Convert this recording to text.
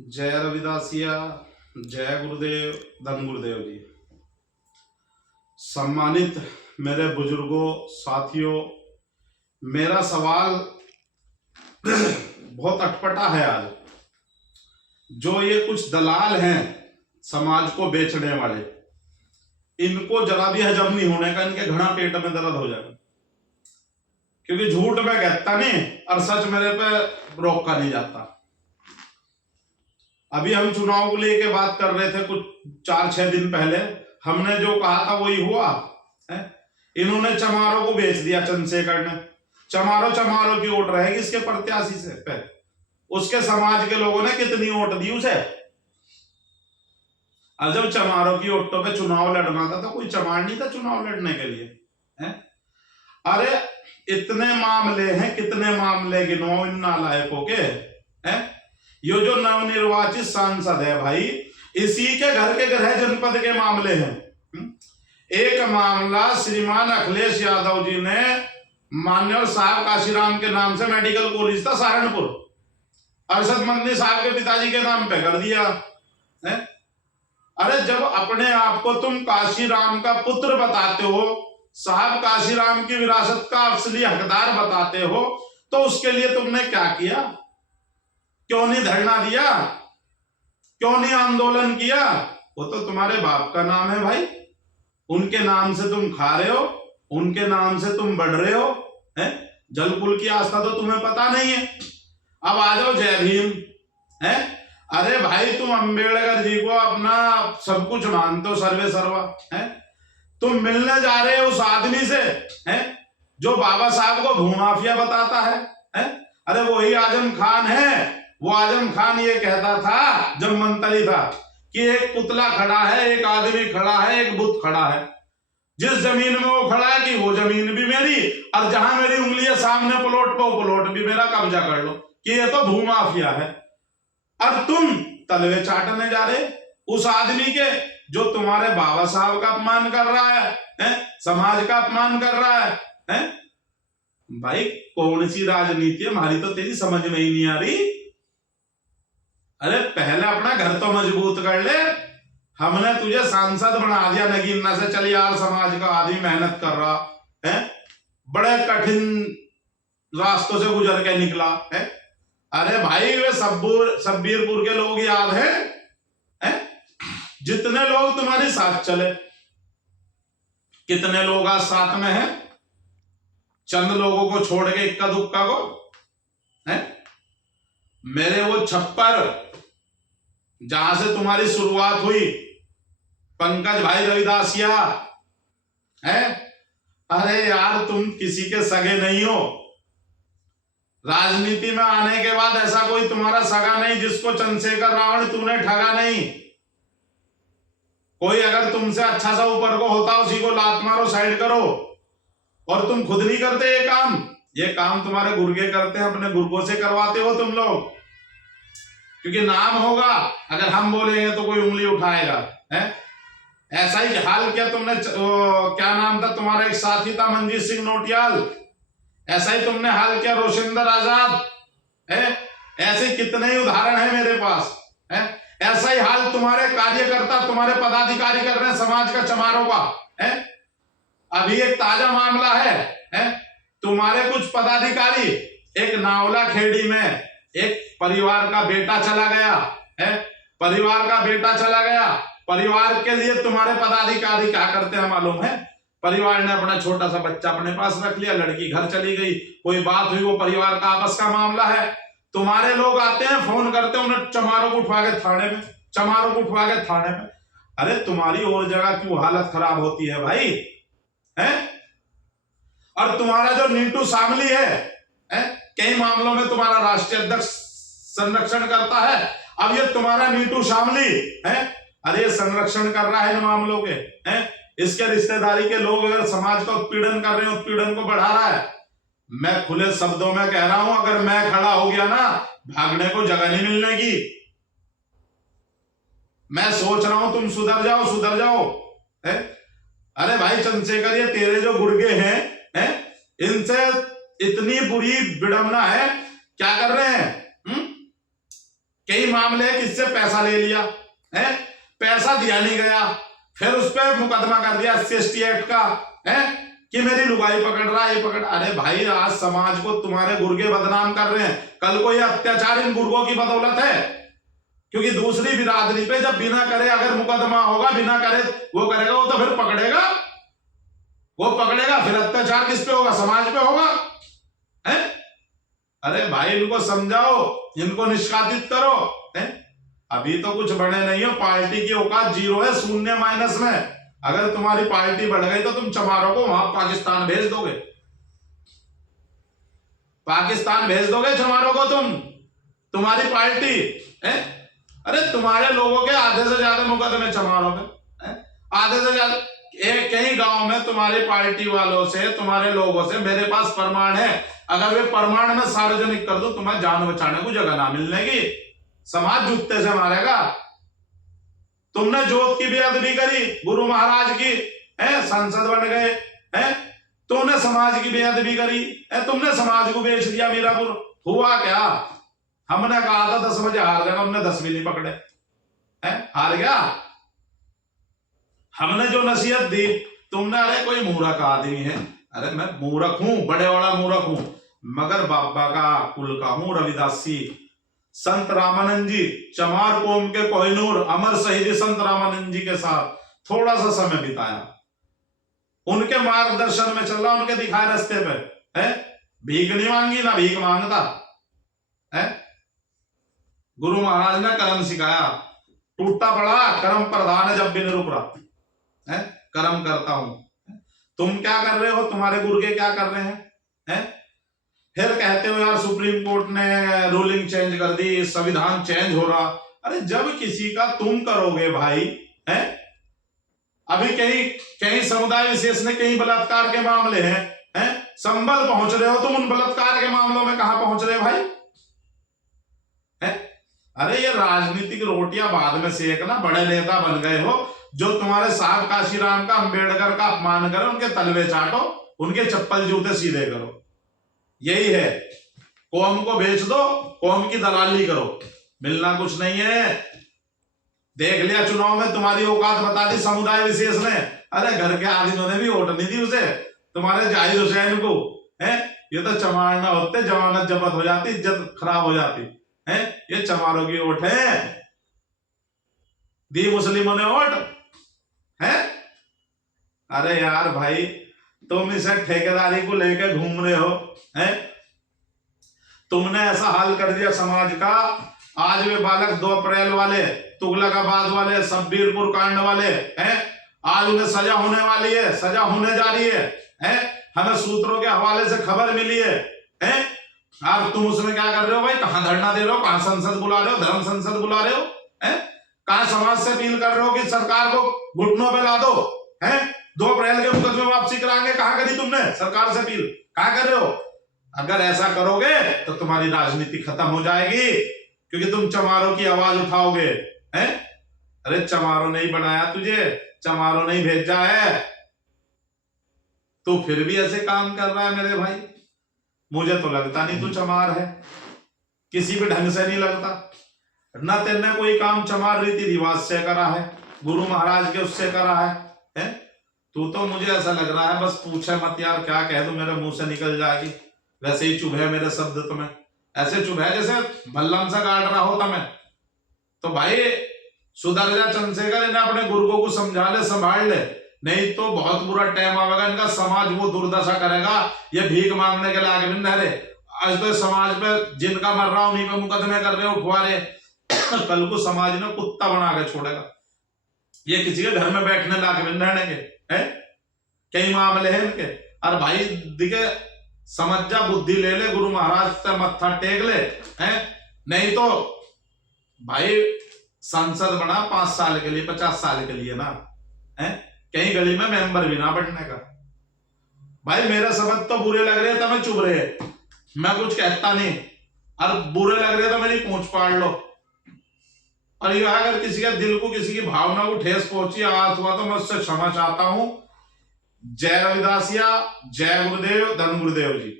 जय रविदासिया, जय गुरुदेव, धन गुरुदेव जी। सम्मानित मेरे बुजुर्गों, साथियों, मेरा सवाल बहुत अटपटा है आज। जो ये कुछ दलाल हैं समाज को बेचने वाले, इनको जरा भी हजम नहीं होने का, इनके घना पेट में दर्द हो जाएगा, क्योंकि झूठ में कहता नहीं और सच मेरे पे रोका नहीं जाता। अभी हम चुनाव को लेके बात कर रहे थे कुछ 4-6 दिन पहले, हमने जो कहा था वही हुआ है। इन्होंने चमारों को बेच दिया, चंद्रशेखर ने। चमारों की वोट रहेगी इसके प्रत्याशी से पे। उसके समाज के लोगों ने कितनी वोट दी उसे। और जब चमारों की वोटों पे चुनाव लड़ना था तो कोई चमार नहीं था चुनाव लड़ने के लिए है? अरे इतने मामले हैं, कितने मामले गिनो इन नालायकों के हैं। ये जो नवनिर्वाचित सांसद है भाई, इसी के घर के गृह जनपद के मामले हैं। एक मामला श्रीमान अखिलेश यादव जी ने मान्यवर साहब काशीराम के नाम से मेडिकल कॉलेज था सहारनपुर, अरशद मंदी साहब के पिताजी के नाम पे कर दिया है। अरे जब अपने आप को तुम काशीराम का पुत्र बताते हो, साहब काशीराम की विरासत का असली हकदार बताते हो, तो उसके लिए तुमने क्या किया? क्यों नहीं धरना दिया? क्यों नहीं आंदोलन किया? वो तो तुम्हारे बाप का नाम है भाई, उनके नाम से तुम खा रहे हो, उनके नाम से तुम बढ़ रहे हो हैं? जल कुल की आस्था तो तुम्हें पता नहीं है। अब आ जाओ जय भीम है। अरे भाई तुम अंबेडकर जी को अपना सब कुछ मानते हो, सर्वे सर्वा है। तुम मिलने जा रहे हो उस आदमी से है जो बाबा साहब को भूमाफिया बताता है? अरे वही आजम खान है। वो आजम खान ये कहता था जब मंत्री था कि एक पुतला खड़ा है, एक आदमी खड़ा है, एक बुत खड़ा है। जिस जमीन में वो खड़ा है कि वो जमीन भी मेरी, और जहां मेरी उंगली है सामने प्लॉट पे, वो प्लॉट भी मेरा, कब्जा कर लो, कि ये तो भूमाफिया है। और तुम तलवे चाटने जा रहे उस आदमी के जो तुम्हारे बाबा साहब का अपमान कर रहा है? समाज का अपमान कर रहा है? भाई कौन सी राजनीति है? हमारी तो तेरी समझ में ही नहीं आ रही। अरे पहले अपना घर तो मजबूत कर ले। हमने तुझे सांसद बना दिया नगीना से, चल यार समाज का आदमी मेहनत कर रहा है, बड़े कठिन रास्तों से गुजर के निकला है। अरे भाई वे सब्बीरपुर के लोग याद है? जितने लोग तुम्हारे साथ चले, कितने लोग आज साथ में हैं? चंद लोगों को छोड़ के, इक्का दुक्का को है। मेरे वो छप्पर जहां से तुम्हारी शुरुआत हुई, पंकज भाई रविदासिया है। अरे यार तुम किसी के सगे नहीं हो। राजनीति में आने के बाद ऐसा कोई तुम्हारा सगा नहीं जिसको चंद्रशेखर रावण तुमने ठगा नहीं। कोई अगर तुमसे अच्छा सा ऊपर को होता, उसी को लात मारो, साइड करो। और तुम खुद नहीं करते ये काम। ये काम तुम्हारे गुर्गे करते हैं, अपने गुर्गों से करवाते हो तुम लोग, क्योंकि नाम होगा, अगर हम बोलेंगे तो कोई उंगली उठाएगा है। ऐसा ही हाल किया तुमने, क्या नाम था तुम्हारा, एक साथी था मंजीत सिंह नोटियाल, ऐसा ही तुमने हाल किया रोशिंदर आजाद है। ऐसे कितने ही उदाहरण है मेरे पास है। ऐसा ही हाल तुम्हारे कार्यकर्ता, तुम्हारे पदाधिकारी कर रहे हैं समाज का, चमारों का है। अभी एक ताजा मामला है तुम्हारे कुछ पदाधिकारी, एक नावला खेड़ी में एक परिवार का बेटा चला गया है। परिवार का बेटा चला गया, परिवार के लिए तुम्हारे पदाधिकारी क्या करते हैं मालूम है? परिवार ने अपना छोटा सा बच्चा अपने पास रख लिया, लड़की घर चली गई, कोई बात हुई, वो परिवार का आपस का मामला है। तुम्हारे लोग आते हैं, फोन करते हैं, उन्हें चमारों को उठवा के थाने में, चमारों को उठवा के थाने में। अरे तुम्हारी और जगह क्यों हालत खराब होती है भाई है? और तुम्हारा जो नीटू शामली है कई मामलों में तुम्हारा राष्ट्रीय अध्यक्ष संरक्षण करता है। अब ये तुम्हारा नीटू शामली है, अरे संरक्षण कर रहा है इन मामलों के हैं। इसके रिश्तेदारी के लोग अगर समाज का उत्पीड़न कर रहे हैं, उत्पीड़न को बढ़ा रहा है। मैं खुले शब्दों में कह रहा हूं, अगर मैं खड़ा हो गया ना, भागने को जगह नहीं मिलने की। मैं सोच रहा हूं तुम सुधर जाओ है? अरे भाई चंद्रशेखर, ये तेरे जो गुर्गे हैं इनसे इतनी बुरी विडंबना है, क्या कर रहे हैं? कई मामले हैं किससे पैसा ले लिया है, पैसा दिया नहीं गया, फिर उस पर मुकदमा कर दिया SC/ST एक्ट का है कि मेरी लुगाई पकड़ रहा है, ये पकड़। अरे भाई, आज समाज को तुम्हारे गुर्गे बदनाम कर रहे हैं, कल को ये अत्याचार इन गुर्गों की बदौलत है। क्योंकि दूसरी बिरादरी पे जब बिना करे अगर मुकदमा होगा, बिना करे वो करेगा, वो तो फिर पकड़ेगा, वो पकड़ेगा, फिर अत्याचार किस पे होगा? समाज पे होगा है। अरे भाई, इनको समझाओ, इनको निष्कासित करो है? अभी तो कुछ बड़े नहीं हो, पार्टी की औकात 0 है, शून्य माइनस में। अगर तुम्हारी पार्टी बढ़ गई तो तुम चमारों को वहां पाकिस्तान भेज दोगे, पाकिस्तान भेज दोगे चमारों को तुम, तुम्हारी पार्टी है। अरे तुम्हारे लोगों के आधे से ज्यादा मुकदमे चमारों पे है, आधे से ज्यादा। कई गांव में तुम्हारी पार्टी वालों से, तुम्हारे लोगों से मेरे पास प्रमाण है, अगर वे प्रमाण में सार्वजनिक कर दो, तुम्हें जान बचाने को जगह ना मिलने की, समाज जूते से मारेगा। तुमने जोत की बेअदबी करी गुरु महाराज की है, संसद बन गए है, तुमने समाज की बेअदबी करी है, तुमने समाज को बेच दिया मीरापुर। हुआ क्या? हमने कहा था 10 बजे हार जाएगा, हमने 10 भी नहीं पकड़े है, हार गया। हमने जो नसीहत दी, तुमने अरे कोई मूर्ख आदमी है, अरे मैं मूर्ख हूं, बड़े वाला मूर्ख हूं, मगर बाबा का कुल का हूं, रविदासी। संत रामानंद जी, चमार कौम के कोहिनूर अमर शहीद संत रामानंद जी के साथ थोड़ा सा समय बिताया, उनके मार्गदर्शन में चल रहा, उनके दिखाए रास्ते पे है, भीख नहीं मांगी ना भीख मांगता है। गुरु महाराज ने कर्म सिखाया, टूटा पड़ा कर्म प्रधान है, जब भी नहीं रुक रहा है, कर्म करता हूं। तुम क्या कर रहे हो? तुम्हारे गुर्गे क्या कर रहे हैं? फिर कहते हो यार सुप्रीम कोर्ट ने रूलिंग चेंज कर दी, संविधान चेंज हो रहा। अरे जब किसी का तुम करोगे भाई है, अभी कहीं समुदाय विशेष ने कहीं बलात्कार के मामले हैं, संभल पहुंच रहे हो तुम, उन बलात्कार के मामलों में कहां पहुंच रहे हो भाई है? अरे ये राजनीतिक रोटियां बाद में सेकना, बड़े नेता बन गए हो, जो तुम्हारे साहब काशीराम का, अंबेडकर का अपमान करो, उनके तलवे चाटो, उनके चप्पल जूते सीधे करो, यही है। कौम को बेच दो, कौम की दलाली करो, मिलना कुछ नहीं है। देख लिया चुनाव में, तुम्हारी औकात बता दी समुदाय विशेष ने। अरे घर के आदमियों ने भी वोट नहीं दी उसे, तुम्हारे जाहिर हुसैन को है। ये तो चमार ना होते, जमानत जब्त हो जाती, इज्जत खराब हो जाती है। ये चमारों की वोट है, दी मुस्लिमों ने वोट है। अरे यार भाई, तुम इसे ठेकेदारी को लेकर घूम रहे हो हैं? तुमने ऐसा हाल कर दिया समाज का। आज वे बालक 2 अप्रैल वाले, तुगलकाबाद वाले, शब्बीरपुर कांड वाले हैं, आज उन्हें सजा होने वाली है, सजा होने जा रही है? हमें सूत्रों के हवाले से खबर मिली है? और तुम उसमें क्या कर रहे हो भाई? कहां धरना दे रहे हो, कहां संसद बुला रहे हो, धर्म संसद बुला रहे हो हैं? कहां समाज से अपील कर रहे हो कि सरकार को घुटनों पे ला दो हैं, 2 अप्रैल के मुकदमे वापसी कराएंगे? कहां करी तुमने सरकार से अपील? कहां कर रहे हो? अगर ऐसा करोगे तो तुम्हारी राजनीति खत्म हो जाएगी, क्योंकि तुम चमारों की आवाज उठाओगे हैं। अरे चमारों ने ही बनाया तुझे, चमारों ने ही भेजा है, तू फिर भी ऐसे काम कर रहा है मेरे भाई। मुझे तो लगता नहीं तू चमार है, किसी भी ढंग से नहीं लगता। न तेने कोई काम चमार रीति रिवाज से करा है, गुरु महाराज के उससे करा है? तू तो मुझे ऐसा लग रहा है बस पूछे मत यार, क्या कह दूं मेरे मुंह से निकल जाएगी, वैसे ही चुभ है मेरे शब्द तुम्हें, ऐसे चुभ है जैसे भल्लम सा काट रहा होता मैं। तो भाई सुधर जा चंद्रशेखर, इन्हें अपने गुरुओं को समझा ले, संभाल ले, नहीं तो बहुत बुरा टाइम आएगा इनका। समाज वो दुर्दशा करेगा, ये भीख मांगने के लायक नहीं रहे। आज तो समाज पे जिनका मर रहा उन्हीं पे मुकदमे कर रहे हो, उठवा रहे, कल को समाज ने कुत्ता बना के छोड़ेगा, ये किसी के घर में बैठने लायक नहीं रहने के हैं। कई मामले हैं इनके। और भाई दिखे समझ जा, बुद्धि ले ले, गुरु महाराज से मत्था टेक ले हैं, नहीं तो भाई संसद बना 5 साल के लिए, 50 साल के लिए ना है, कहीं गली में मेंबर भी ना बैठने का। भाई मेरे शब्द तो बुरे लग रहे तो मैं चुप रहे, मैं कुछ कहता नहीं, और बुरे लग रहे तो मेरी पूंछ पाड़ लो। और यह अगर किसी के दिल को, किसी की भावना को ठेस पहुंची, आघात हुआ तो मैं उससे क्षमा चाहता हूं। जय रविदासिया, जय गुरुदेव, धन गुरुदेव जी।